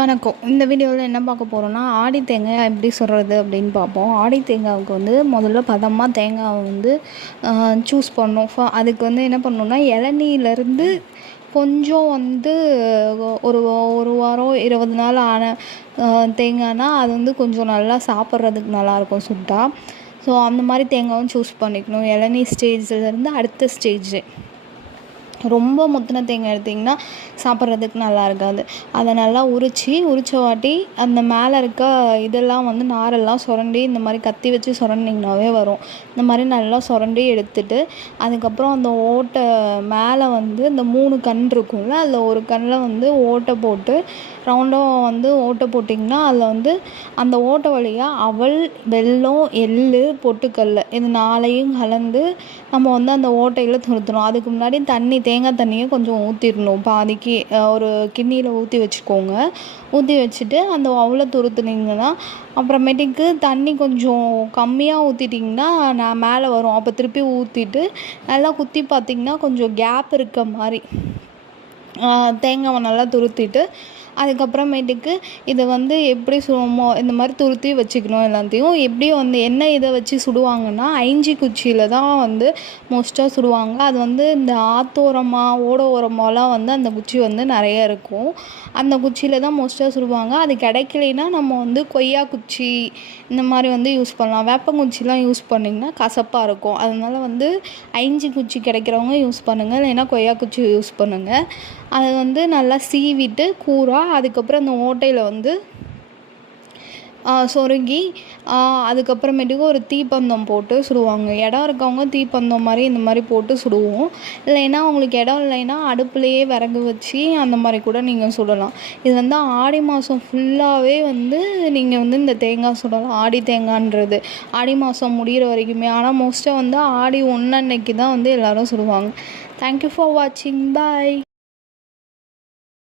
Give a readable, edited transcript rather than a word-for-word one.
வணக்கம். இந்த வீடியோவில் என்ன பார்க்க போகிறோன்னா, ஆடி தேங்காய் எப்படி சுடுறது அப்படின்னு பார்ப்போம். ஆடி தேங்காவுக்கு வந்து முதல்ல பதமாக தேங்காவை வந்து சூஸ் பண்ணணும். அதுக்கு வந்து என்ன பண்ணணுன்னா, இளநீலேருந்து கொஞ்சம் வந்து ஒரு ஒரு வாரம் 20 நாள் ஆன தேங்காய்னா அது வந்து கொஞ்சம் நல்லா சாப்பிட்றதுக்கு நல்லாயிருக்கும் சுட்டா. ஸோ அந்த மாதிரி தேங்காவும் சூஸ் பண்ணிக்கணும். இளநீ ஸ்டேஜ்லேருந்து அடுத்த ஸ்டேஜ் ரொம்ப முத்தின தேங்காய் எடுத்திங்கன்னா சாப்பிட்றதுக்கு நல்லா இருக்காது. அதை நல்லா உரித்த வாட்டி அந்த மேலே இருக்க இதெல்லாம் வந்து நாரெல்லாம் சுரண்டி இந்த மாதிரி கத்தி வச்சு சுரண்டிங்கனாவே வரும். இந்த மாதிரி நல்லா சுரண்டி எடுத்துட்டு அதுக்கப்புறம் அந்த ஓட்டை மேலே வந்து இந்த 3 கண் இருக்கும்ல, அதில் ஒரு கண்ணில் வந்து ஓட்டை போட்டு ரவுண்டாக வந்து ஓட்டை போட்டிங்கன்னா அதில் வந்து அந்த ஓட்டை வழியாக அவல், வெல்லம், எள், பொட்டுக்கடல இது 4ஐயும் கலந்து நம்ம வந்து அந்த ஓட்டையில் துருத்தணும். அதுக்கு முன்னாடி தேங்காய் தண்ணியை கொஞ்சம் ஊற்றிடணும். பாதிக்கு ஒரு கிண்ணியில் ஊற்றி வச்சுக்கோங்க. ஊற்றி வச்சுட்டு அந்த அவலை துருத்துனீங்கன்னா அப்புறமேட்டுக்கு தண்ணி கொஞ்சம் கம்மியாக ஊற்றிட்டிங்கன்னா நான் மேலே வரும். அப்போ திருப்பி ஊற்றிட்டு நல்லா குத்தி பார்த்திங்கன்னா கொஞ்சம் கேப் இருக்க மாதிரி தேங்காவை நல்லா துருத்திட்டு அதுக்கப்புறமேட்டுக்கு இதை வந்து எப்படி சுடுவோமோ இந்த மாதிரி துருத்தி வச்சுக்கணும். எல்லாத்தையும் எப்படி வந்து என்ன இதை வச்சு சுடுவாங்கன்னா, ஐஞ்சி குச்சியில் தான் வந்து மோஸ்ட்டாக சுடுவாங்க. அது வந்து இந்த ஆத்தோரமாக ஓட ஓரமாலாம் வந்து அந்த குச்சி வந்து நிறைய இருக்கும். அந்த குச்சியில் தான் மோஸ்ட்டாக சுடுவாங்க. அது கிடைக்கலைன்னா நம்ம வந்து கொய்யா குச்சி இந்த மாதிரி வந்து யூஸ் பண்ணலாம். வேப்பங்குச்சிலாம் யூஸ் பண்ணிங்கன்னா கசப்பாக இருக்கும். அதனால வந்து ஐஞ்சி குச்சி கிடைக்கிறவங்க யூஸ் பண்ணுங்கள், இல்லைன்னா கொய்யா குச்சி யூஸ் பண்ணுங்கள். அதை வந்து நல்லா சீவிட்டு அதுக்கப்புறம் அந்த ஓட்டையில் வந்து சொருகி அதுக்கப்புறமேட்டுக்கு ஒரு தீப்பந்தம் போட்டு சுடுவாங்க. இடம் இருக்கவங்க தீப்பந்தம் மாதிரி இந்த மாதிரி போட்டு சுடுவோம். இல்லைன்னா உங்களுக்கு இடம் இல்லைன்னா அடுப்புலையே விறகு வச்சு அந்த மாதிரி கூட நீங்கள் சுடலாம். இது வந்து ஆடி மாதம் ஃபுல்லாகவே வந்து நீங்கள் வந்து இந்த தேங்காய் சுடலாம். ஆடி தேங்காய்ன்றது ஆடி மாதம் முடிகிற வரைக்குமே. ஆனால் மோஸ்ட்டாக வந்து ஆடி 1 அன்னைக்கு தான் வந்து எல்லோரும் சுடுவாங்க. தேங்க்யூ ஃபார் வாட்சிங். பாய்.